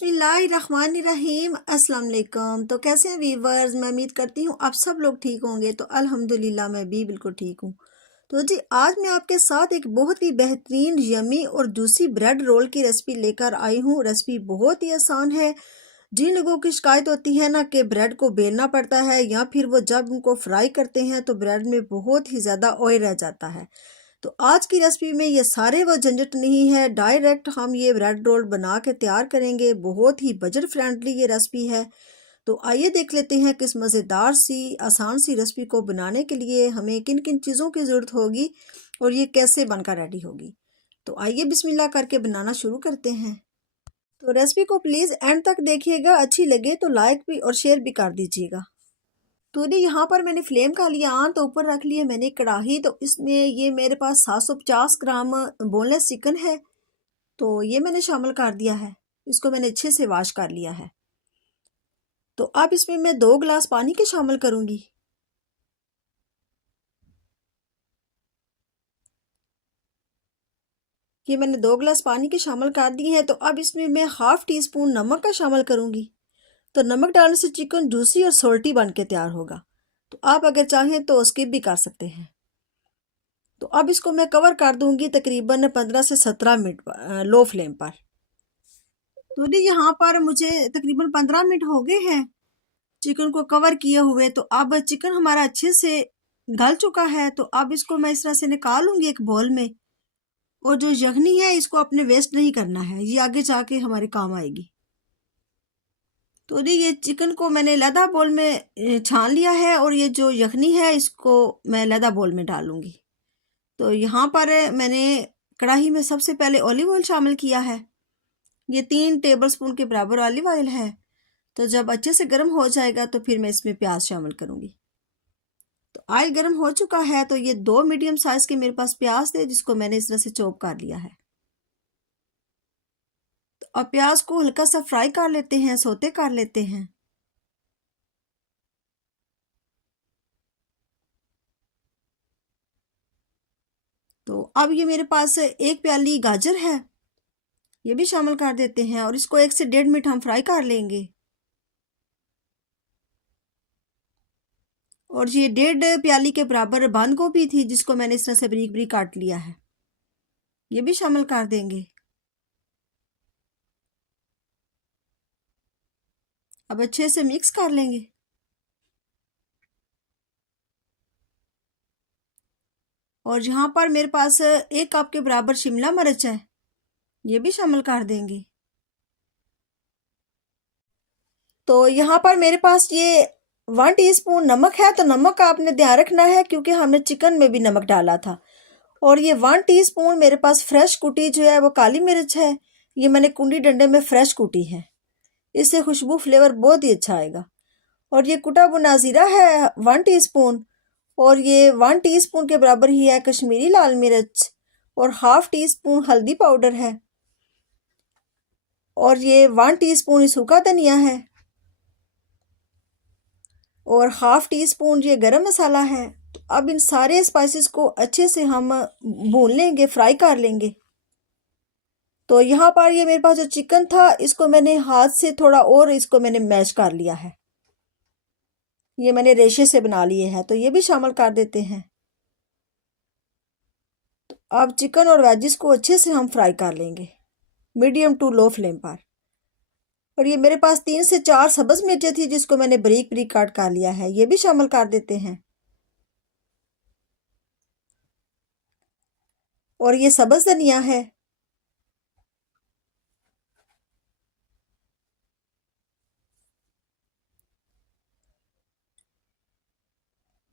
बिस्मिल्लाहिर्रहमानिर्रहीम अस्सलाम वालेकुम। तो कैसे हैं वीवर्स, मैं उम्मीद करती हूँ आप सब लोग ठीक होंगे। तो अल्हम्दुलिल्लाह मैं भी बिल्कुल ठीक हूँ। तो जी आज मैं आपके साथ एक बहुत ही बेहतरीन यमी और जूसी ब्रेड रोल की रेसिपी लेकर आई हूँ। रेसिपी बहुत ही आसान है। जिन लोगों की शिकायत होती है ना कि ब्रेड को बेलना पड़ता है या फिर वो जब उनको फ्राई करते हैं तो ब्रेड में बहुत ही ज़्यादा ऑयल रह जाता है, तो आज की रेसिपी में ये सारे वो झंझट नहीं है। डायरेक्ट हम ये ब्रेड रोल बना के तैयार करेंगे। बहुत ही बजट फ्रेंडली ये रेसिपी है। तो आइए देख लेते हैं कि इस मज़ेदार सी आसान सी रेसिपी को बनाने के लिए हमें किन किन चीज़ों की ज़रूरत होगी और ये कैसे बनकर रेडी होगी। तो आइए बिस्मिल्लाह करके बनाना शुरू करते हैं। तो रेसिपी को प्लीज़ एंड तक देखिएगा, अच्छी लगे तो लाइक भी और शेयर भी कर दीजिएगा। तो नहीं, यहाँ पर मैंने फ्लेम का लिया आन, तो ऊपर रख लिया मैंने कढ़ाई। तो इसमें ये मेरे पास 750 ग्राम बोनलेस चिकन है, तो ये मैंने शामिल कर दिया है। इसको मैंने अच्छे से वॉश कर लिया है। तो अब इसमें मैं 2 गिलास पानी के शामिल करूँगी। ये मैंने 2 गिलास पानी के शामिल कर दिए हैं। तो अब इसमें मैं हाफ़ टी स्पून नमक का शामिल करूँगी। तो नमक डालने से चिकन जूसी और सोल्टी बन के तैयार होगा। तो आप अगर चाहें तो स्किप भी कर सकते हैं। तो अब इसको मैं कवर कर दूंगी तकरीबन 15 से 17 मिनट लो फ्लेम पर। तो जी यहाँ पर मुझे तकरीबन 15 मिनट हो गए हैं चिकन को कवर किए हुए। तो अब चिकन हमारा अच्छे से गल चुका है। तो अब इसको मैं इस तरह से निकालूंगी एक बाउल में। और जो यखनी है इसको अपने वेस्ट नहीं करना है, ये आगे जाके हमारे काम आएगी। तो जी ये चिकन को मैंने लहदा बोल में छान लिया है और ये जो यखनी है इसको मैं लहदा बोल में डालूंगी। तो यहाँ पर मैंने कढ़ाई में सबसे पहले ऑलिव ऑयल शामिल किया है। ये 3 टेबलस्पून के बराबर ऑलिव ऑयल है। तो जब अच्छे से गर्म हो जाएगा तो फिर मैं इसमें प्याज शामिल करूँगी। तो ऑयल गर्म हो चुका है। तो ये 2 मीडियम साइज़ के मेरे पास प्याज थे जिसको मैंने इस तरह से चॉप कर लिया है। तो अब प्याज को हल्का सा फ्राई कर लेते हैं, सोते कर लेते हैं। तो अब ये मेरे पास 1 प्याली गाजर है, ये भी शामिल कर देते हैं और इसको 1 से 1.5 मिनट हम फ्राई कर लेंगे। और ये 1.5 प्याली के बराबर बंद गोभी थी जिसको मैंने इस तरह से बारीक बारीक काट लिया है, ये भी शामिल कर देंगे। अब अच्छे से मिक्स कर लेंगे। और यहाँ पर मेरे पास 1 कप के बराबर शिमला मिर्च है, ये भी शामिल कर देंगे। तो यहाँ पर मेरे पास ये 1 टीस्पून नमक है। तो नमक का आपने ध्यान रखना है क्योंकि हमने चिकन में भी नमक डाला था। और ये 1 टीस्पून मेरे पास फ्रेश कुटी जो है वो काली मिर्च है, ये मैंने कुंडी डंडे में फ्रेश कुटी है, इससे खुशबू फ्लेवर बहुत ही अच्छा आएगा। और ये कुटा भुना जीरा है 1 टीस्पून। और ये 1 टीस्पून के बराबर ही है कश्मीरी लाल मिर्च। और हाफ़ टी स्पून हल्दी पाउडर है। और ये 1 टीस्पून सूखा धनिया है। और हाफ़ टी स्पून ये गरम मसाला है। तो अब इन सारे स्पाइसेस को अच्छे से हम भून लेंगे, फ्राई कर लेंगे। तो यहाँ पर ये मेरे पास जो चिकन था इसको मैंने हाथ से थोड़ा और इसको मैंने मैश कर लिया है, ये मैंने रेशे से बना लिए हैं, तो ये भी शामिल कर देते हैं। तो अब चिकन और वेजिस को अच्छे से हम फ्राई कर लेंगे मीडियम टू लो फ्लेम पर। और ये मेरे पास 3 से 4 सब्ज़ मिर्चें थी जिसको मैंने बारीक बारीक काट कर लिया है, ये भी शामिल कर देते हैं। और ये सब्ज़ धनिया है।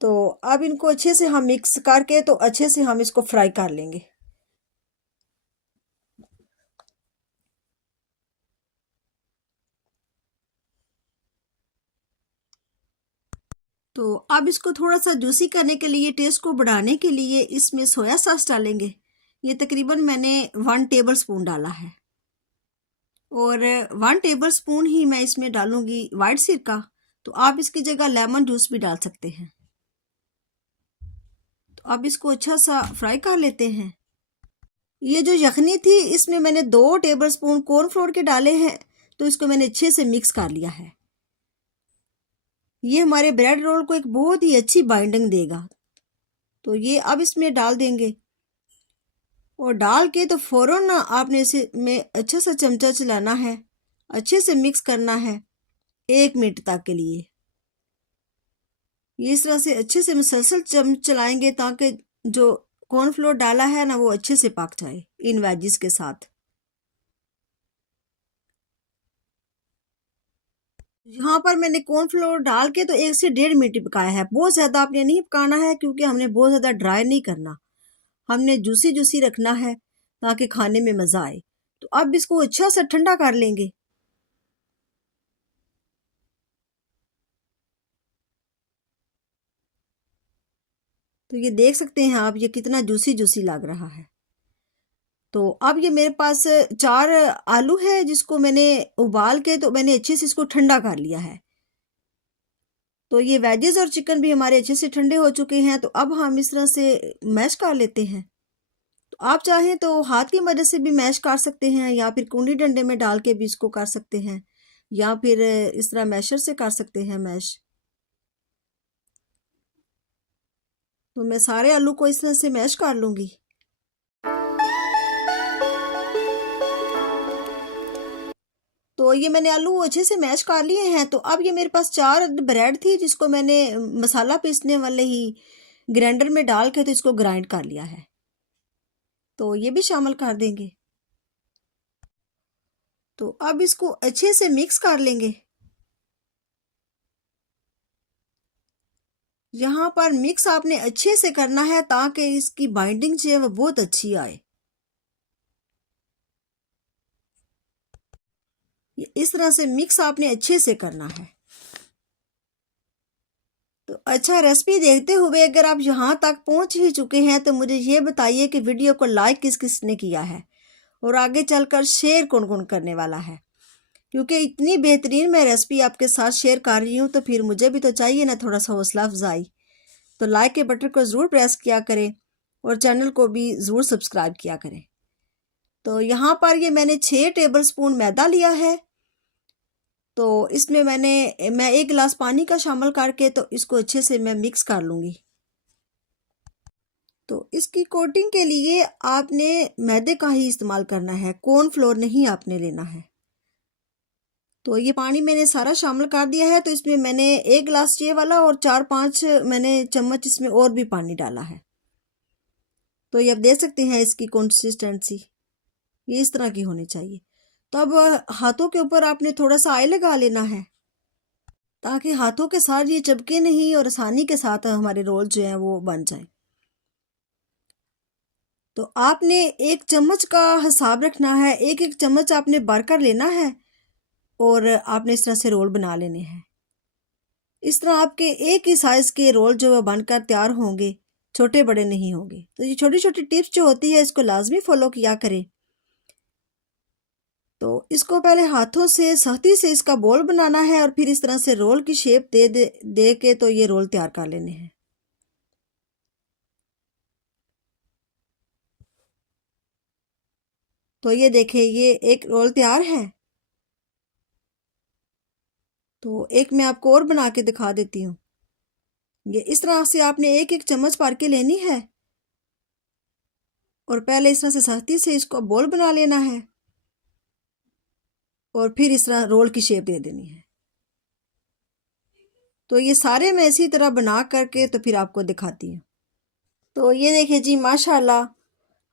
तो अब इनको अच्छे से हम मिक्स करके तो अच्छे से हम इसको फ्राई कर लेंगे। तो अब इसको थोड़ा सा जूसी करने के लिए, टेस्ट को बढ़ाने के लिए इसमें सोया सॉस डालेंगे। ये तकरीबन मैंने 1 टेबल स्पून डाला है। और 1 टेबल स्पून ही मैं इसमें डालूंगी वाइट सिरका। तो आप इसकी जगह लेमन जूस भी डाल सकते हैं। तो अब इसको अच्छा सा फ्राई कर लेते हैं। ये जो यखनी थी इसमें मैंने 2 टेबल स्पून कॉर्नफ्लोर के डाले हैं तो इसको मैंने अच्छे से मिक्स कर लिया है। ये हमारे ब्रेड रोल को एक बहुत ही अच्छी बाइंडिंग देगा। तो ये अब इसमें डाल देंगे और डाल के तो फ़ौरन ना आपने इसे में अच्छा सा चमचा चलाना है, अच्छे से मिक्स करना है 1 मिनट तक के लिए। ये इस तरह से अच्छे से मुसलसल चलाएंगे ताकि जो कॉर्नफ्लोर डाला है ना वो अच्छे से पक जाए इन वेजिस के साथ। यहाँ पर मैंने कॉर्नफ्लोर डाल के तो 1 से 1.5 मिनट पकाया है। बहुत ज़्यादा आपने नहीं पकाना है क्योंकि हमने बहुत ज़्यादा ड्राई नहीं करना, हमने जूसी जूसी रखना है ताकि खाने में मज़ा आए। तो अब इसको अच्छा सा ठंडा कर लेंगे। तो ये देख सकते हैं आप, ये कितना जूसी जूसी लग रहा है। तो अब ये मेरे पास 4 आलू है जिसको मैंने उबाल के तो मैंने अच्छे से इसको ठंडा कर लिया है। तो ये वेजेस और चिकन भी हमारे अच्छे से ठंडे हो चुके हैं। तो अब हम इस तरह से मैश कर लेते हैं। तो आप चाहें तो हाथ की मदद से भी मैश कर सकते हैं या फिर कूंडी डंडे में डाल के भी इसको कर सकते हैं या फिर इस तरह मैशर से कर सकते हैं मैश। तो मैं सारे आलू को इस तरह से मैश कर लूँगी। तो ये मैंने आलू अच्छे से मैश कर लिए हैं। तो अब ये मेरे पास 4 ब्रेड थी जिसको मैंने मसाला पीसने वाले ही ग्राइंडर में डाल के तो इसको ग्राइंड कर लिया है। तो ये भी शामिल कर देंगे। तो अब इसको अच्छे से मिक्स कर लेंगे। यहाँ पर मिक्स आपने अच्छे से करना है ताकि इसकी बाइंडिंग जो है वो बहुत अच्छी आए। इस तरह से मिक्स आपने अच्छे से करना है। तो अच्छा, रेसिपी देखते हुए अगर आप यहाँ तक पहुँच ही चुके हैं तो मुझे ये बताइए कि वीडियो को लाइक किस किस ने किया है और आगे चलकर शेयर कौन कौन करने वाला है। क्योंकि इतनी बेहतरीन मैं रेसिपी आपके साथ शेयर कर रही हूँ तो फिर मुझे भी तो चाहिए ना थोड़ा सा हौसला अफजाई। तो लाइक के बटन को ज़रूर प्रेस किया करें और चैनल को भी ज़रूर सब्सक्राइब किया करें। तो यहाँ पर ये मैंने 6 टेबल स्पून मैदा लिया है। तो इसमें मैं 1 गिलास पानी का शामिल करके तो इसको अच्छे से मैं मिक्स कर लूँगी। तो इसकी कोटिंग के लिए आपने मैदे का ही इस्तेमाल करना है, कॉर्नफ्लोर नहीं आपने लेना है। तो ये पानी मैंने सारा शामिल कर दिया है। तो इसमें मैंने 1 गिलास ये वाला और 4-5 मैंने चम्मच इसमें और भी पानी डाला है। तो ये आप देख सकते हैं इसकी कंसिस्टेंसी ये इस तरह की होनी चाहिए। तो अब हाथों के ऊपर आपने थोड़ा सा ऑयल लगा लेना है ताकि हाथों के साथ ये चिपके नहीं और आसानी के साथ हमारे रोल जो हैं वो बन जाए। तो आपने 1 चम्मच का हिसाब रखना है, 1-1 चम्मच आपने भर कर लेना है और आपने इस तरह से रोल बना लेने हैं। इस तरह आपके एक ही साइज़ के रोल जो है बनकर तैयार होंगे, छोटे बड़े नहीं होंगे। तो ये छोटी छोटी टिप्स जो होती है इसको लाजमी फॉलो किया करें। तो इसको पहले हाथों से सख्ती से इसका बॉल बनाना है और फिर इस तरह से रोल की शेप दे के तो ये रोल तैयार कर लेने हैं। तो ये देखें, ये एक रोल तैयार है। तो एक मैं आपको और बना के दिखा देती हूँ। ये इस तरह से आपने 1-1 चम्मच भर के लेनी है और पहले इस तरह से सख्ती से इसको बॉल बना लेना है और फिर इस तरह रोल की शेप दे देनी है। तो ये सारे मैं इसी तरह बना करके तो फिर आपको दिखाती हूँ। तो ये देखिए जी, माशाल्लाह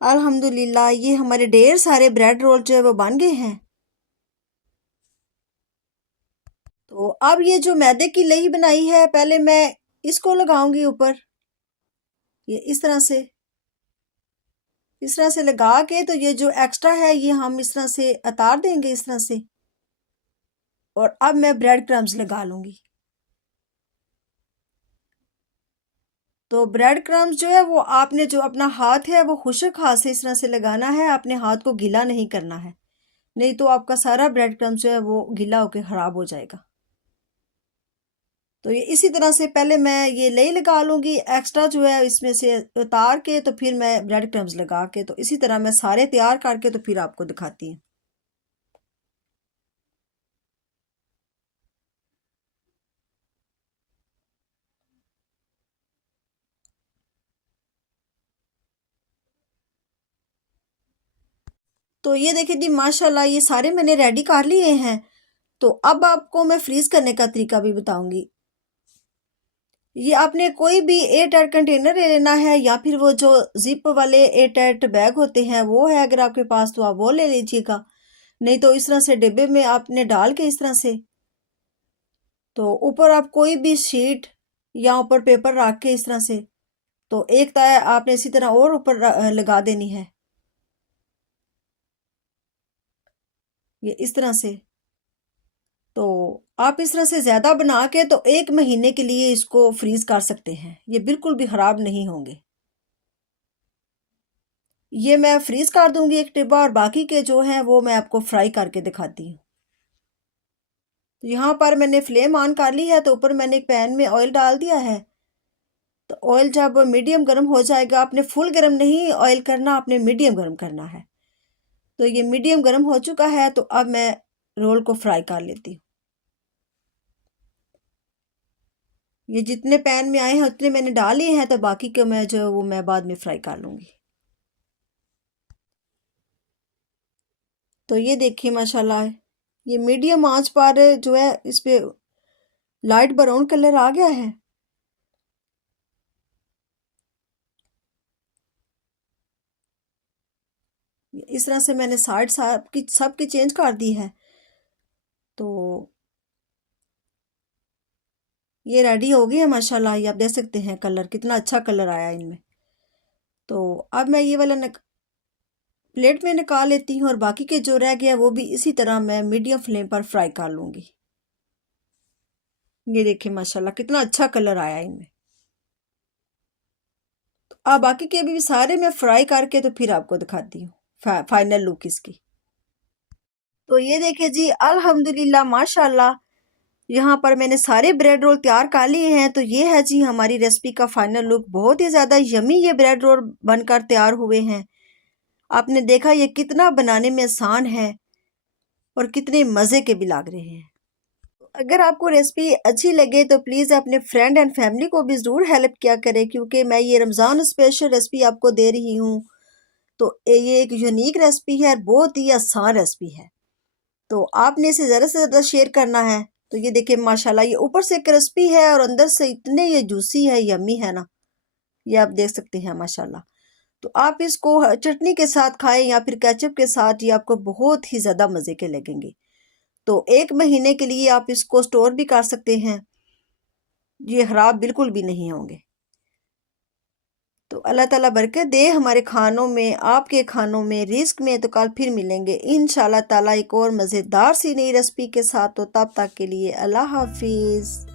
अल्हम्दुलिल्लाह ये हमारे ढेर सारे ब्रेड रोल जो है वो बन गए हैं। तो अब ये जो मैदे की लई बनाई है पहले मैं इसको लगाऊंगी ऊपर, ये इस तरह से लगा के तो ये जो एक्स्ट्रा है ये हम इस तरह से उतार देंगे इस तरह से। और अब मैं ब्रेड क्रम्स लगा लूंगी। तो ब्रेड क्रम्स जो है वो आपने जो अपना हाथ है वो खुश्क हाथ से इस तरह से लगाना है, अपने हाथ को गीला नहीं करना है, नहीं तो आपका सारा ब्रेड क्रम्स जो है वो गीला होकर ख़राब हो जाएगा। तो ये इसी तरह से पहले मैं ये लेई लगा लूँगी, एक्स्ट्रा जो है इसमें से उतार के तो फिर मैं ब्रेड क्रम्स लगा के तो इसी तरह मैं सारे तैयार करके तो फिर आपको दिखाती हूँ। तो ये देखिए जी माशाल्लाह ये सारे मैंने रेडी कर लिए हैं। तो अब आपको मैं फ्रीज करने का तरीका भी बताऊंगी। ये आपने कोई भी एयर टाइट कंटेनर ले लेना है, या फिर वो जो जिप वाले एयर टाइट बैग होते हैं वो है अगर आपके पास, तो आप वो ले लीजिएगा। नहीं तो इस तरह से डिब्बे में आपने डाल के इस तरह से, तो ऊपर आप कोई भी शीट या ऊपर पेपर रख के इस तरह से, तो एक तय आपने इसी तरह और ऊपर लगा देनी है, ये इस तरह से। तो आप इस तरह से ज़्यादा बना के तो 1 महीने के लिए इसको फ्रीज कर सकते हैं, ये बिल्कुल भी ख़राब नहीं होंगे। ये मैं फ्रीज कर दूंगी एक डिब्बा, और बाकी के जो हैं वो मैं आपको फ्राई करके दिखाती हूँ। तो यहाँ पर मैंने फ्लेम ऑन कर ली है, तो ऊपर मैंने एक पैन में ऑयल डाल दिया है। तो ऑयल जब मीडियम गर्म हो जाएगा, आपने फुल गर्म नहीं ऑयल करना, आपने मीडियम गर्म करना है। तो ये मीडियम गर्म हो चुका है, तो अब मैं रोल को फ्राई कर लेती हूँ। ये जितने पैन में आए हैं उतने मैंने डाल लिए हैं, तो बाकी के मैं जो वो मैं बाद में फ्राई कर लूँगी। तो ये देखिए माशाल्लाह ये मीडियम आंच पर जो है इस पे लाइट ब्राउन कलर आ गया है। इस तरह से मैंने साइड सबकी चेंज कर दी है। तो ये रेडी हो गई है माशाल्लाह, ये आप देख सकते हैं कलर कितना अच्छा कलर आया इनमें। तो अब मैं ये वाला प्लेट में निकाल लेती हूँ, और बाकी के जो रह गया वो भी इसी तरह मैं मीडियम फ्लेम पर फ्राई कर लूँगी। ये देखिए माशाल्लाह कितना अच्छा कलर आया इनमें। तो अब बाकी के भी सारे मैं फ्राई करके तो फिर आपको दिखाती हूँ फाइनल लुक इसकी। तो ये देखिए जी अल्हम्दुलिल्लाह माशाल्लाह यहाँ पर मैंने सारे ब्रेड रोल तैयार कर लिए हैं। तो ये है जी हमारी रेसिपी का फाइनल लुक। बहुत ही ज़्यादा यमी ये ब्रेड रोल बनकर तैयार हुए हैं। आपने देखा ये कितना बनाने में आसान है और कितने मज़े के भी लग रहे हैं। अगर आपको रेसिपी अच्छी लगे तो प्लीज़ अपने फ्रेंड एंड फैमिली को भी ज़रूर हेल्प किया करें, क्योंकि मैं ये रमज़ान स्पेशल रेसिपी आपको दे रही हूँ। तो ये एक यूनिक रेसिपी है और बहुत ही आसान रेसिपी है। तो आपने इसे ज़्यादा से ज़्यादा शेयर करना है। तो ये देखिए माशाल्लाह ये ऊपर से क्रिस्पी है और अंदर से इतने ये जूसी है, यम्मी है ना, ये आप देख सकते हैं माशाल्लाह। तो आप इसको चटनी के साथ खाएं या फिर केचप के साथ, ये आपको बहुत ही ज़्यादा मज़े के लगेंगे। तो 1 महीने के लिए आप इसको स्टोर भी कर सकते हैं, ये ख़राब बिल्कुल भी नहीं होंगे। तो अल्लाह ताला बरकत दे हमारे खानों में, आपके खानों में, रिस्क में। तो कल फिर मिलेंगे इंशाल्लाह ताला एक और मज़ेदार सी नई रेसिपी के साथ। तो तब तक के लिए अल्लाह हाफिज़।